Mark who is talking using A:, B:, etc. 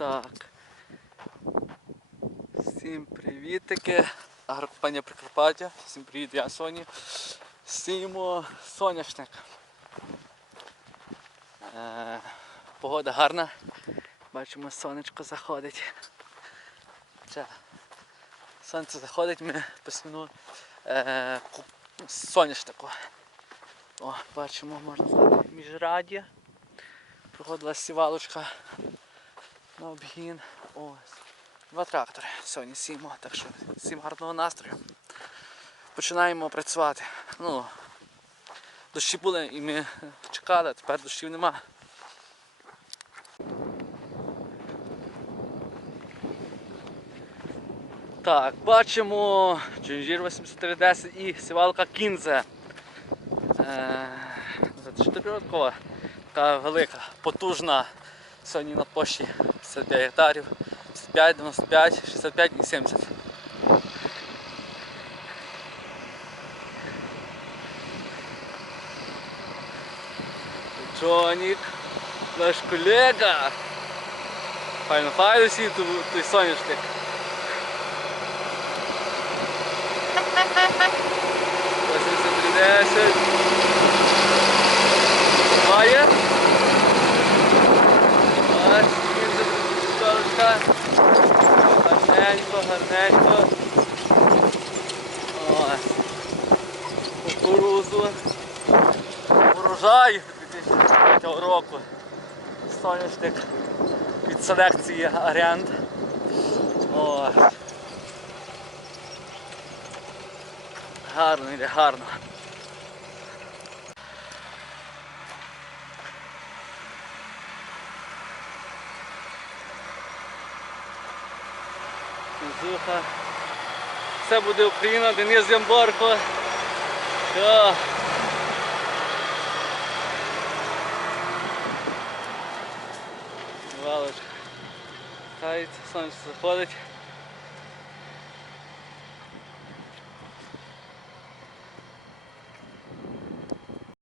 A: Так. Всім таке, Агрокомпанія Прикарпаття. Всім привіт, я Соні. Сіємо соняшник. Е, Погода гарна. Бачимо, сонечко заходить. Ще. Сонце заходить, ми посміну е, соняшнику. О, бачимо, можна сказати, міжраді. Проходила сівалочка на обгін. Ось. Два трактори сьогодні сімо, так що всім гарного настрою. Починаємо працювати. Ну, дощі були і ми чекали, тепер дощів нема. Так, бачимо Джинжір 8310 і сівалка Кінзе. Е, 24-кова, така велика, потужна. Сьогодні на площі 55 гектарів, 55, 95, 65 і 70. Джонік, наш колега. Файно файно сів той соняшник. Ось 10. Гарненько, гарненько. Ось. Кукурузу. Урожай 2003 року. Соняшник від селекції Аріант. Гарно йде, гарно. Зуха. Все буде Україна, Денис Ямборко. Да. Валочка. Хай сонце заходить.